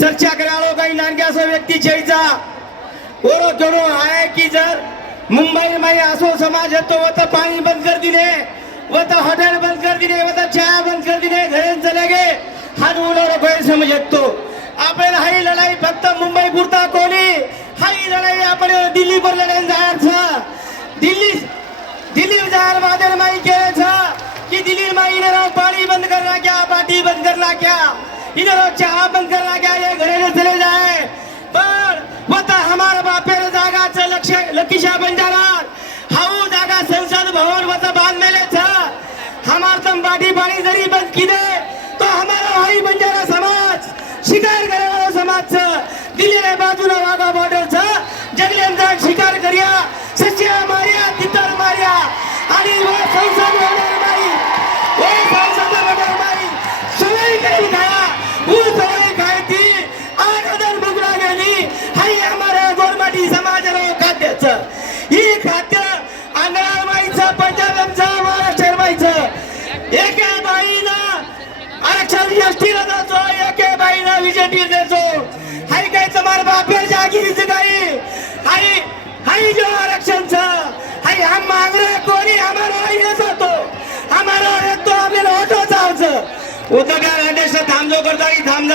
चर्चा करालो काही नानग्यासो व्यक्ती छेचा ओरो केडो आहे की जर मुंबई में असो समाज येतो व तर पाणी बंद कर दिले व तर हॉटेल बंद कर दिले व तर चहा बंद कर दिले घरे चले गे हा उडवलो गैर समज येतो आपण ही लढाई फक्त मुंबई पुरता कोणी हाई लढाई आपण दिल्ली पर लढाई जायचं दिल्ली दिल्ली जाणार बादल माई केलं की दिल्ली में इधर पानी बंद करना क्या पार्टी बंद करना क्या इधर चाह बंद करना क्या ये घरे चले जाए। पण होता हमारा बापेर जागाचं लक्ष लकीशा बंजारात हाऊ जागा संसद भवन होता बांध मेले था हमार तम बाटी पाणी जरी बंद किदे तो हमारा भाई बंजारा समाज। शिकार करे वाला समाज दिल्ली बाजूला वागा बॉर्डर जगलेंद्र शिकार करिया। सच्चिया मारिया तितर मारिया। आणि एका बाईनं आरक्षण एसटीला जातो एके बाईनं बीजेपी देतो हाय काय तुम्हाला बापेर जागिरीचं काही हाय हाय जो आरक्षणचं हाय हम मांग रहे कोणी हमारा ये जातो. आम्हाला येतो आपल्याला ऑटो जायचं उतर काय थांबजो करता की थांब